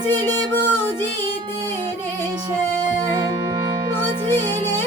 বুঝিলে বুঝিতে রে বুঝিলে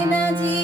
energy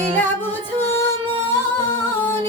তোমরা বুঝো মন